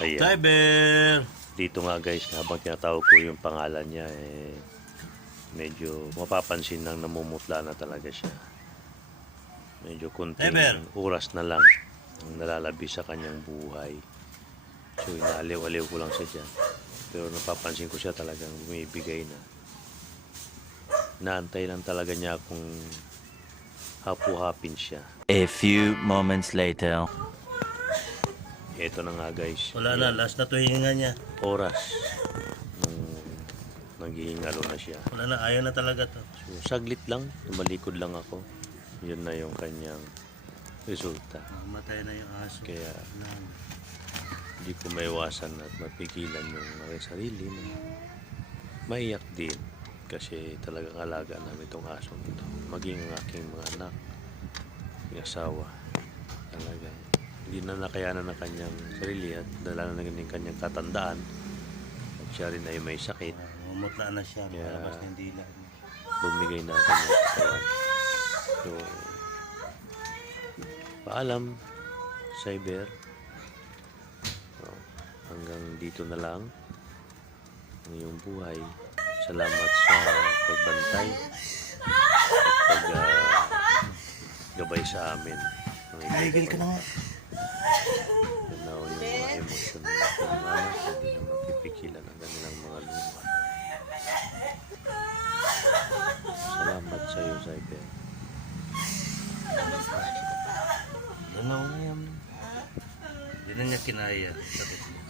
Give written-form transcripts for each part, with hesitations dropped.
Ayan. Cyber! Dito nga guys, habang tinatawag ko yung pangalan niya, medyo mapapansin nang namumutla na talaga siya. Medyo konting Cyber! oras na lang ang nalalabi sa kanyang buhay. So inaaliw-aliw ko lang siya dyan. Pero napapansin ko siya talagang bumibigay na. Naantay lang talaga niya kung hapu-hapin siya. A few moments later. Ito na nga guys. Wala na, last na to hininga niya. Oras nung naghihingalo na siya. Wala na, ayaw na talaga to. So saglit lang, tumalikod lang ako. Yun na yung kanyang resulta. Matay na yung aso. Kaya hindi ko maiwasan at mapigilan yung aking sarili na maiyak din. Kasi talagang alaga namin itong aso nito. Maging ang aking mga anak, yung asawa. Talagang hindi na nakayanan ng kanyang sarili at dala na ng kanyang katandaan. At siya rin ay may sakit. Umutla na siya, malabas na yung dila. Bumigay na ang kanyang katawan. So, paalam, Cyber. So, hanggang dito na lang ang iyong buhay. Salamat sa pagbantay at paggabay sa amin. Tigil ka na nga. Tanaw yung mga emosyon ng aking mga anak, hindi na mapipigilan ang kanilang mga luha. Salamat sa iyo, Cyber. Ano na yan? Hindi na niya kinaya. Sakit niya.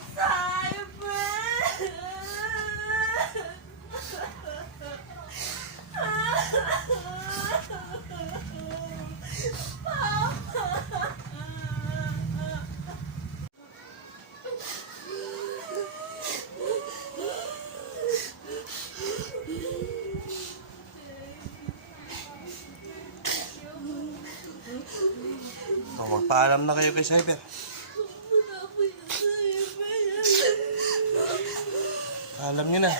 Magpaalam na kayo kay Cyber. Alam niyo na.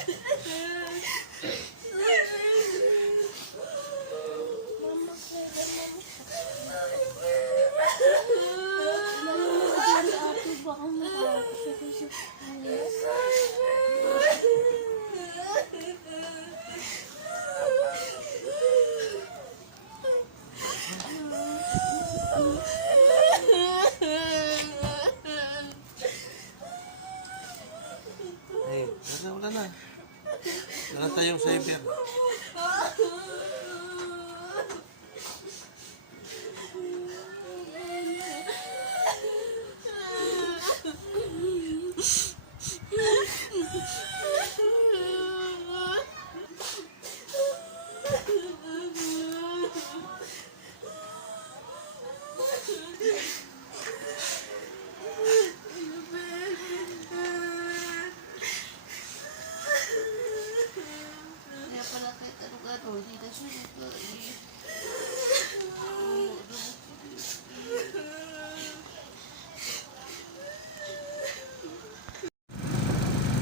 Wala na. Wala tayong Cyber.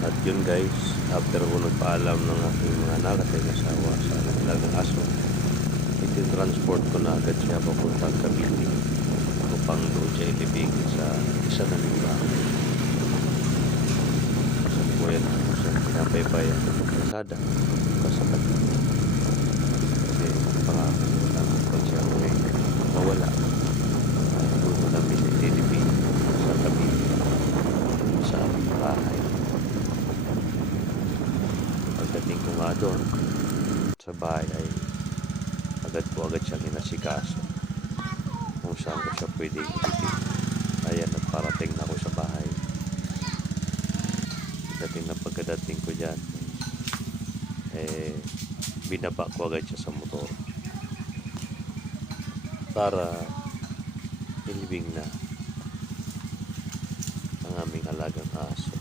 At yun guys, after ko nagpaalam ng aking mga anak at ay asawa sa alagang aso, itinransport ko na agad siya papuntang Cavite upang doon siya ilibing sa isa na libahan. Sa buwan ako sa pinapaypaya ng kalsada sa Cavite. Kasi pangako lang pag siya may mawala, ay doon mo namin ilibing sa Cavite sa aming bahay. Pagdating ko nga doon sa bahay ay agad siyang inasikaso kung saan ko siya pwedeng ibigin. Ayan, at parating na ako sa bahay. Pagkadating ko dyan, binaba ko agad siya sa motor para ilibing na ang aming alagang aso.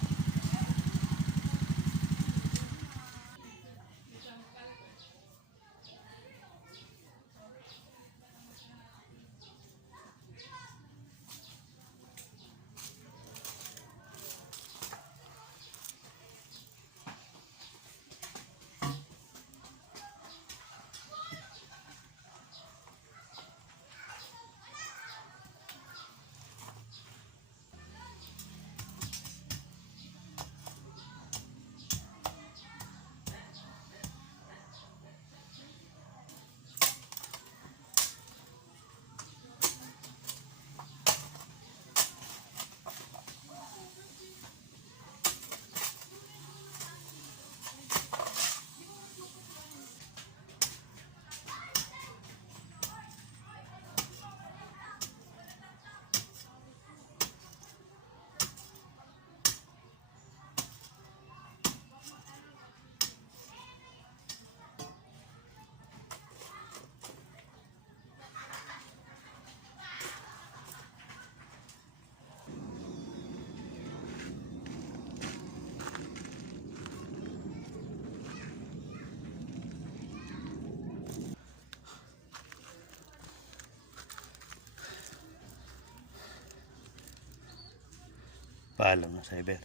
Paalam na, Cyber.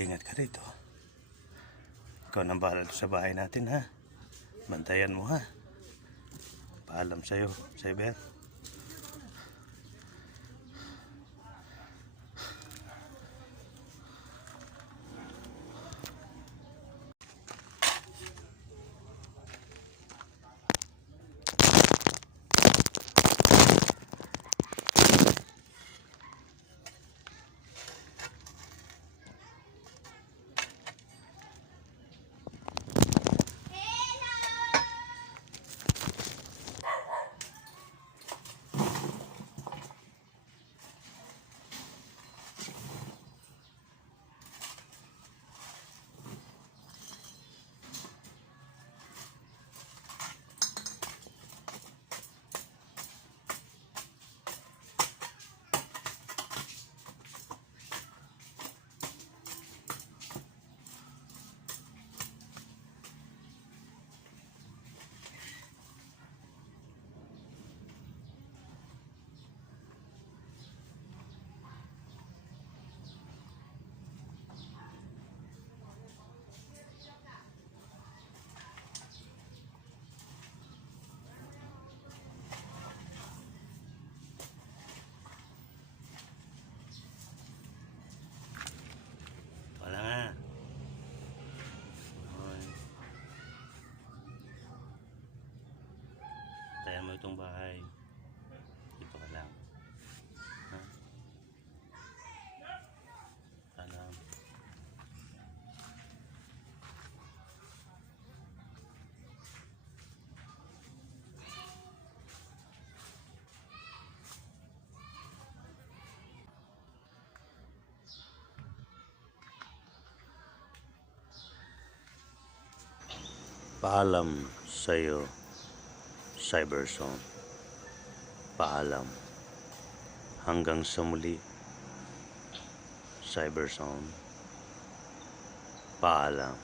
Ingat ka rito. Ikaw nang bahala sa bahay natin, ha? Bantayan mo, ha? Paalam sa'yo, Cyber. Wala nga. Okay. Tayan mo itong bahay. Dito ka lang. Ha? Alam. Paalam sa'yo, Cyberzone. Paalam. Hanggang sa muli, Cyberzone. Paalam.